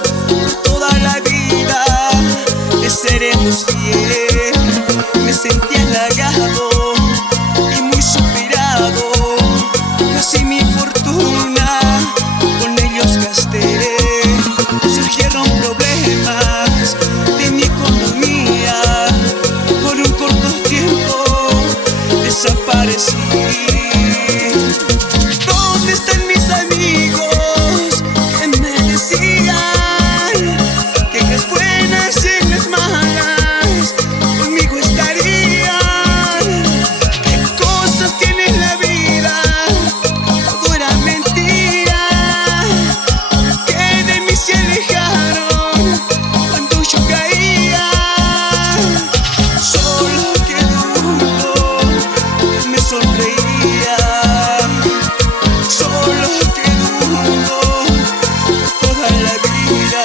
juramos toda la vida que seremos fiel. Me sentí halagado y muy superado, casi mi fortuna con ellos gasté. Surgieron problemas de mi economía, por un corto tiempo desaparecí. ¿Dónde están mis amigos que me decían que en las buenas y en las malas conmigo estarían? ¿Qué cosas tiene la vida? Todo era mentira, que de mí se alejaron cuando yo caía. Solo quedó uno que me sonreía, solo quedó uno toda la vida.